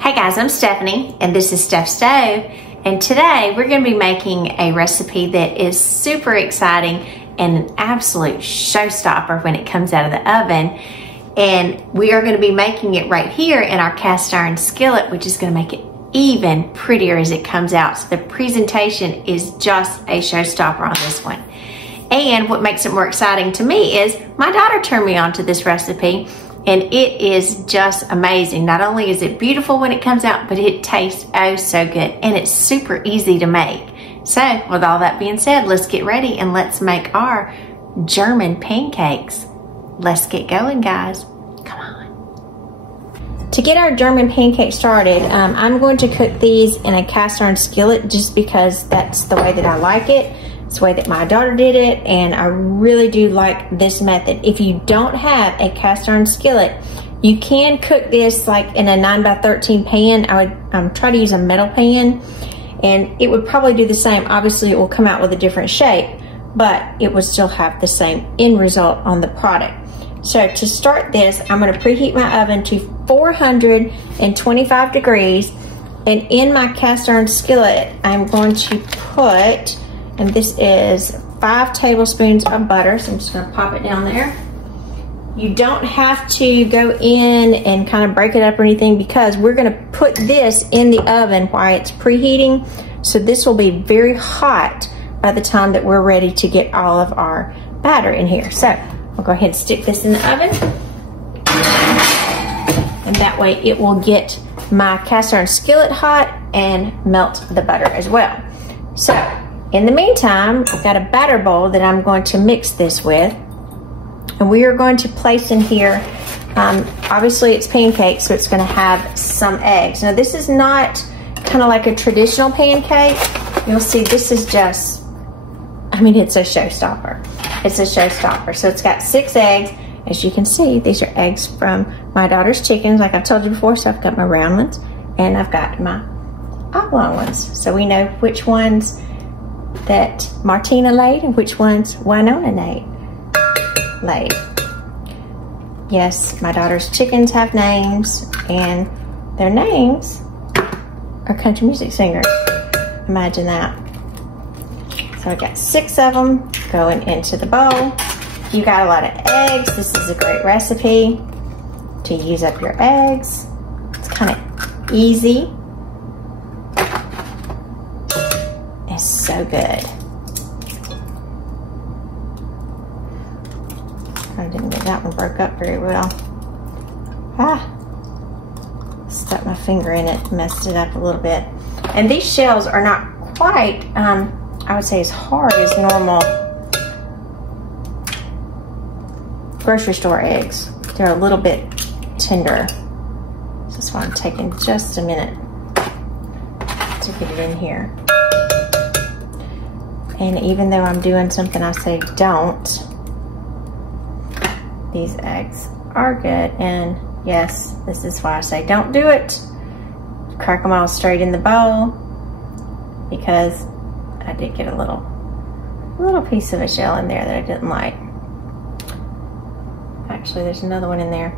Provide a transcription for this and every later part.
Hey guys, I'm Stephanie and this is Steph Stove, and today we're going to be making a recipe that is super exciting and an absolute showstopper when it comes out of the oven. And we are going to be making it right here in our cast iron skillet, which is going to make it even prettier as it comes out. So the presentation is just a showstopper on this one. And what makes it more exciting to me is my daughter turned me on to this recipe, and it is just amazing. Not only is it beautiful when it comes out, but it tastes oh so good, and it's super easy to make. So with all that being said, let's get ready and let's make our German pancakes. Let's get going, guys. Come on. To get our German pancakes started, I'm going to cook these in a cast iron skillet just because that's the way that I like it. It's the way that my daughter did it, and I really do like this method. If you don't have a cast iron skillet, you can cook this like in a 9x13 pan. I would try to use a metal pan, and it would probably do the same. Obviously, it will come out with a different shape, but it would still have the same end result on the product. So to start this, I'm going to preheat my oven to 425 degrees, and in my cast iron skillet, I'm going to put, and this is 5 tablespoons of butter, so I'm just going to pop it down there. You don't have to go in and kind of break it up or anything, because we're going to put this in the oven while it's preheating, so this will be very hot by the time that we're ready to get all of our batter in here. So I'll go ahead and stick this in the oven, and that way it will get my cast iron skillet hot and melt the butter as well. So in the meantime, I've got a batter bowl that I'm going to mix this with, and we are going to place in here, obviously it's pancakes, so it's going to have some eggs. Now this is not kind of like a traditional pancake. You'll see this is just, I mean, it's a showstopper. It's a showstopper. So it's got 6 eggs. As you can see, these are eggs from my daughter's chickens, like I've told you before. So I've got my round ones and I've got my oblong ones. So we know which ones that Martina laid and which ones Winona laid. Yes, my daughter's chickens have names, and their names are country music singers. Imagine that. So I got 6 of them going into the bowl. If you got a lot of eggs, this is a great recipe to use up your eggs. It's kind of easy. It's so good. I didn't get that one broke up very well. Stuck my finger in it, messed it up a little bit. And these shells are not quite, I would say, as hard as normal grocery store eggs. They're a little bit tender. So that's why I'm taking just a minute to get it in here. And even though I'm doing something I say don't, these eggs are good. And yes, this is why I say don't do it. Crack them all straight in the bowl, because I did get a little piece of a shell in there that I didn't like. Actually, there's another one in there.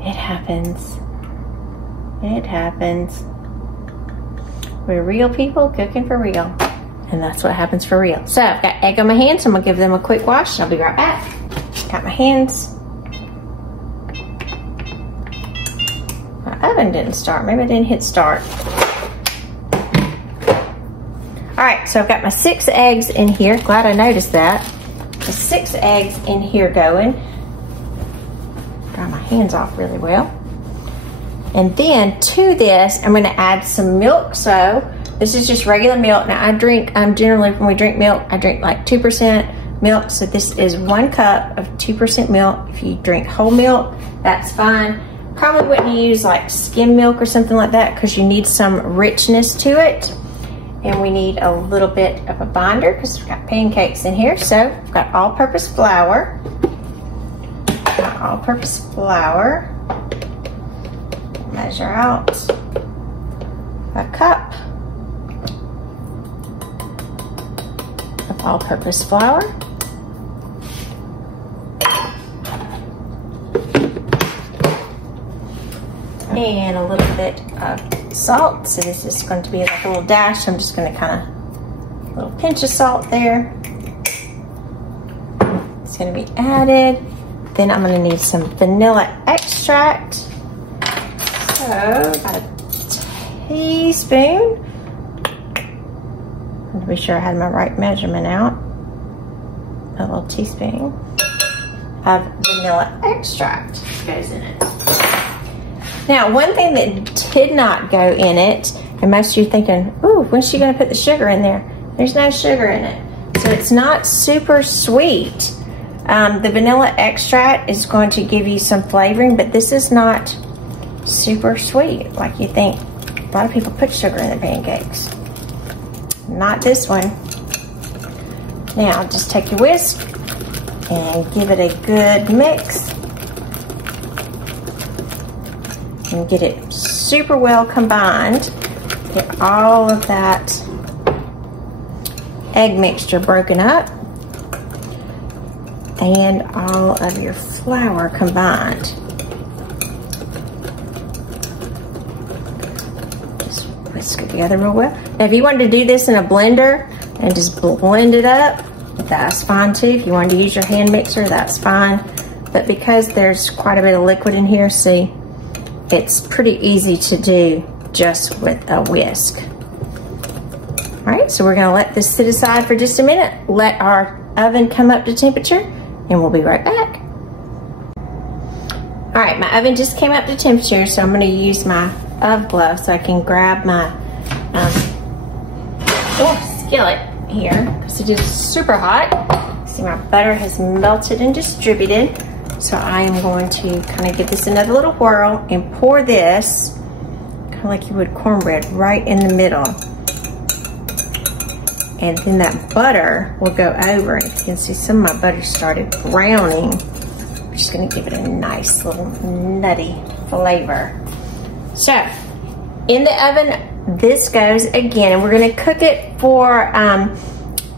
It happens. It happens. We're real people cooking for real. And that's what happens for real. So I've got egg on my hands, so I'm gonna give them a quick wash. I'll be right back. Got my hands. My oven didn't start. Maybe I didn't hit start. All right, so I've got my 6 eggs in here. Glad I noticed that. The 6 eggs in here going. Dry my hands off really well. And then to this, I'm gonna add some milk. So this is just regular milk. Now I drink, generally when we drink milk, I drink like 2% milk. So this is 1 cup of 2% milk. If you drink whole milk, that's fine. Probably wouldn't use like skim milk or something like that, because you need some richness to it. And we need a little bit of a binder because we've got pancakes in here. So I've got all-purpose flour. All-purpose flour. Measure out a cup of all-purpose flour. And a little bit of salt. So this is going to be like a little dash. I'm just going to kind of, a little pinch of salt there. It's going to be added. Then I'm going to need some vanilla extract. So about a teaspoon. To be sure I had my right measurement out. A little teaspoon of vanilla extract goes in it. Now, one thing that did not go in it, and most of you are thinking, ooh, when's she gonna put the sugar in there? There's no sugar in it. So it's not super sweet. The vanilla extract is going to give you some flavoring, but this is not super sweet like you think. A lot of people put sugar in their pancakes. Not this one. Now, just take your whisk and give it a good mix. And get it super well combined. Get all of that egg mixture broken up. And all of your flour combined. Just whisk it together real well. Now, if you wanted to do this in a blender and just blend it up, that's fine too. If you wanted to use your hand mixer, that's fine. But because there's quite a bit of liquid in here, see, it's pretty easy to do just with a whisk. All right, so we're gonna let this sit aside for just a minute, let our oven come up to temperature, and we'll be right back. All right, my oven just came up to temperature, so I'm gonna use my oven glove so I can grab my skillet here, because it is super hot. See, my butter has melted and distributed. So I am going to kind of give this another little whirl and pour this, kind of like you would cornbread, right in the middle. And then that butter will go over. And you can see some of my butter started browning. I'm just gonna give it a nice little nutty flavor. So, in the oven, this goes again, and we're gonna cook it for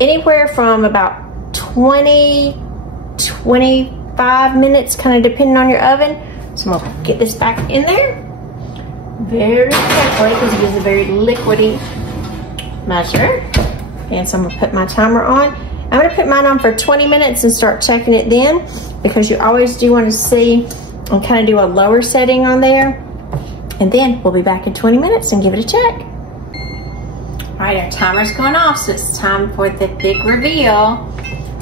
anywhere from about 25 minutes, kind of depending on your oven. So I'm gonna get this back in there very carefully because it is a very liquidy measure. And so I'm gonna put my timer on. I'm gonna put mine on for 20 minutes and start checking it then, because you always do want to see and kind of do a lower setting on there. And then we'll be back in 20 minutes and give it a check. All right, our timer's going off, so it's time for the big reveal.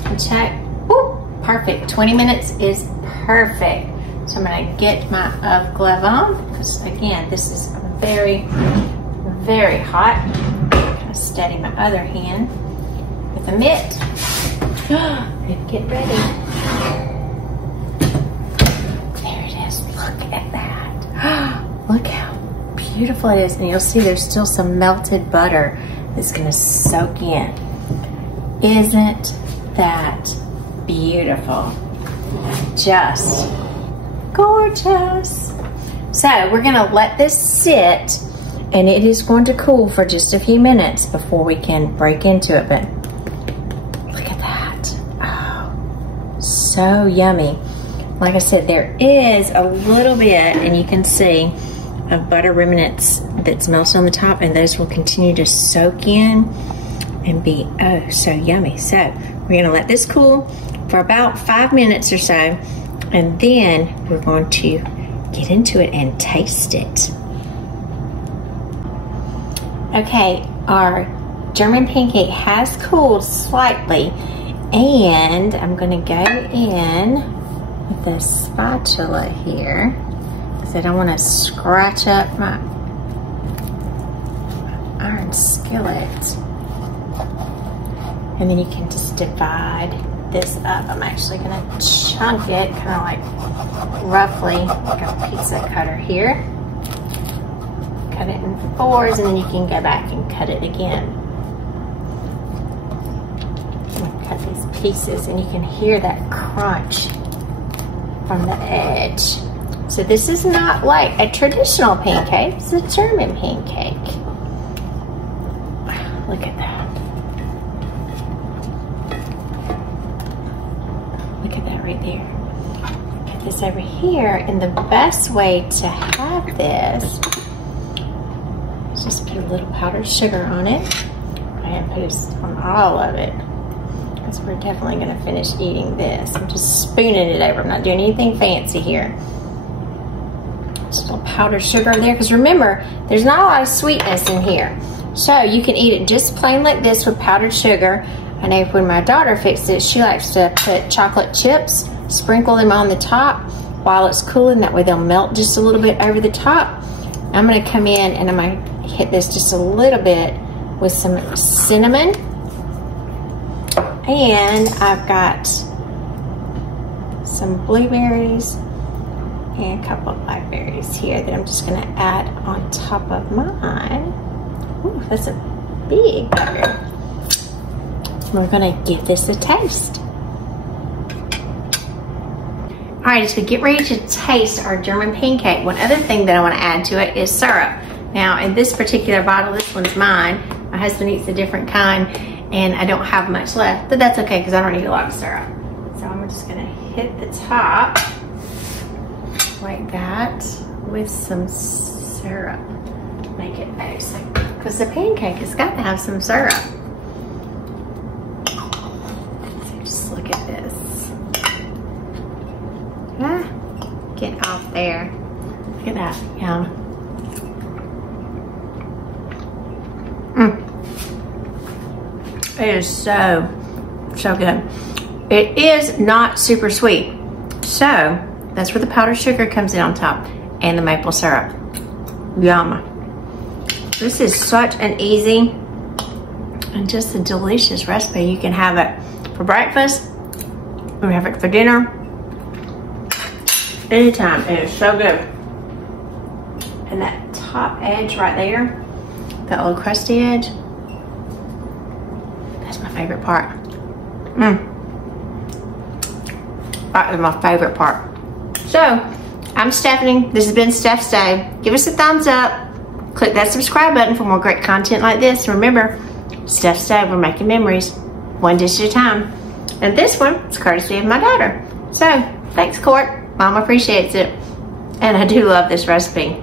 And check. Woo! Perfect. 20 minutes is perfect. So I'm going to get my oven glove on, because again, this is very, very hot. I'm going to steady my other hand with a mitt. Get ready. There it is. Look at that. Look how beautiful it is. And you'll see there's still some melted butter that's going to soak in. Isn't that beautiful? Just gorgeous. So we're gonna let this sit, and it is going to cool for just a few minutes before we can break into it. But look at that. Oh, so yummy. Like I said, there is a little bit, and you can see, of butter remnants that's melted on the top, and those will continue to soak in and be oh so yummy. So we're gonna let this cool for about 5 minutes or so, and then we're going to get into it and taste it. Okay, our German pancake has cooled slightly, and I'm gonna go in with a spatula here, because I don't want to scratch up my iron skillet. And then you can just divide this up. I'm actually gonna chunk it, kind of like roughly like a pizza cutter here. Cut it in fours, and then you can go back and cut it again. Cut these pieces, and you can hear that crunch from the edge. So this is not like a traditional pancake, it's a German pancake. Look at that. Look at that right there. Look at this over here, and the best way to have this is just put a little powdered sugar on it. I have put it on all of it, because we're definitely gonna finish eating this. I'm just spooning it over. I'm not doing anything fancy here. Just a little powdered sugar in there, because remember, there's not a lot of sweetness in here. So you can eat it just plain like this with powdered sugar. I know when my daughter fixes it, she likes to put chocolate chips, sprinkle them on the top while it's cooling. That way they'll melt just a little bit over the top. I'm gonna come in and I'm gonna hit this just a little bit with some cinnamon. And I've got some blueberries and a couple of blackberries here that I'm just gonna add on top of mine. Ooh, that's a big blackberry. We're gonna give this a taste. All right, as we get ready to taste our German pancake, one other thing that I wanna add to it is syrup. Now, in this particular bottle, this one's mine. My husband eats a different kind, and I don't have much left, but that's okay, because I don't eat a lot of syrup. So I'm just gonna hit the top like that with some syrup. Make it nice, because the pancake has got to have some syrup. So just look at this. Ah, get off there. Look at that, yum. It is so good. It is not super sweet. So that's where the powdered sugar comes in on top, and the maple syrup. Yum. This is such an easy and just a delicious recipe. You can have it for breakfast, you can have it for dinner, anytime. It is so good. And that top edge right there, that little crusty edge, that's my favorite part. That is my favorite part. So, I'm Stephanie. This has been Steph's Day. Give us a thumbs up. Click that subscribe button for more great content like this. Remember, Steph's Day, we're making memories, one dish at a time. And this one is courtesy of my daughter. So, thanks, Court. Mom appreciates it. And I do love this recipe.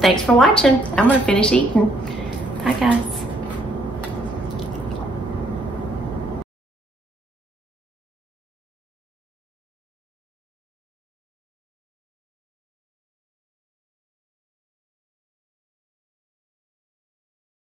Thanks for watching. I'm gonna finish eating. Bye, guys.